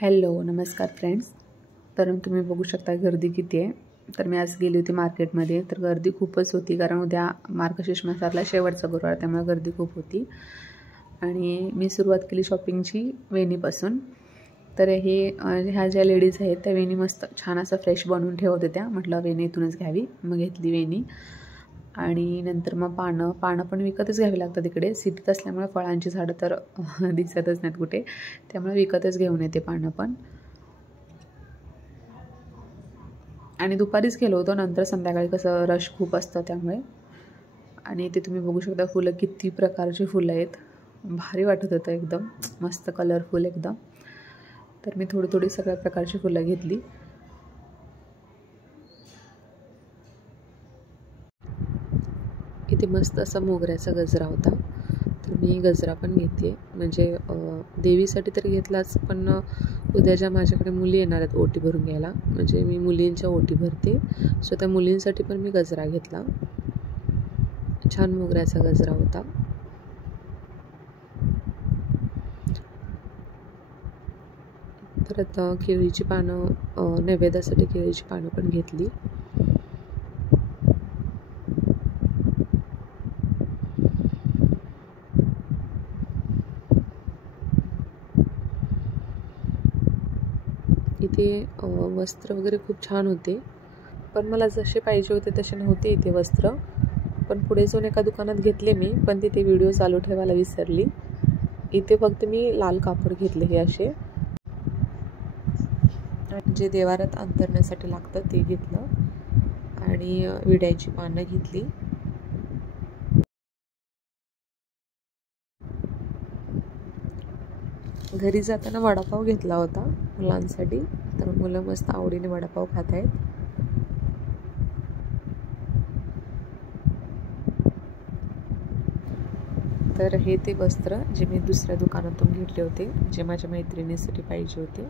Hello नमस्कार friends. तर तुम्ही बघू शकता गर्दी किती आहे। तर मी आज गेली होती मार्केटमध्ये, तर गर्दी खूपच होती कारण उद्या मार्गशीर्ष मासातला शेवटचा गुरुवार, त्यामुळे गर्दी खूप होती। आणि मी सुरुवात केली शॉपिंगची वेणीपासून। तर ह्या ज्या लेडीज आहेत त्या वेणी मस्त छान असं फ्रेश बनवून ठेवत होत्या। म्हटलं वेणी इथूनच घ्यावी, मग घेतली वेणी। आणि नंतर मग पानं पण विकतच घ्यावी लागतात इकडे, सिटीत असल्यामुळे फळांची झाडं तर दिसतच नाहीत कुठे, त्यामुळे विकतच घेऊन येते पानं पण। आणि दुपारीच गेलो होतो, नंतर संध्याकाळी कसं रश खूप असतं त्यामुळे। आणि इथे तुम्ही बघू शकता फुलं, किती प्रकारची फुलं आहेत, भारी वाटत होतं एकदम, मस्त कलरफुल एकदम। तर मी थोडी थोडी सगळ्या प्रकारची फुलं घेतली। इथे मस्त असा मोगऱ्याचा गजरा होता, तर मी गजरा पण घेते, म्हणजे देवीसाठी तर घेतलाच, पण उद्या ज्या माझ्याकडे मुली येणार आहेत ओटी भरून घ्यायला, म्हणजे मी मुलींच्या ओटी भरते, सो त्या मुलींसाठी पण मी गजरा घेतला। छान मोगऱ्याचा गजरा होता। परत केळीची पानं, नैवेद्यासाठी केळीची पानं पण घेतली। इथे वस्त्र वगैरे खूप छान होते, पण मला जसे पाहिजे होते तसे नव्हते इथे वस्त्र। पण पुढे जाऊन एका दुकानात घेतले मी, पण तिथे व्हिडिओ चालू ठेवायला विसरली। इथे फक्त मी लाल कापड घेतले, हे असे जे देवारात अंतरण्यासाठी लागतं ते घेतलं, आणि विड्याची पानं घेतली। घरी जाताना वडापाव घेतला होता मुलांसाठी, तर मुलं मस्त आवडीने वडापाव खात आहेत। तर हे ते वस्त्र जे मी दुसऱ्या दुकानातून घेतले होते, जे माझ्या मैत्रिणीसाठी पाहिजे होते।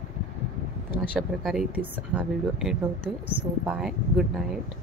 तर अशा प्रकारे इथेच हा व्हिडिओ एंड होते। So bye, good night.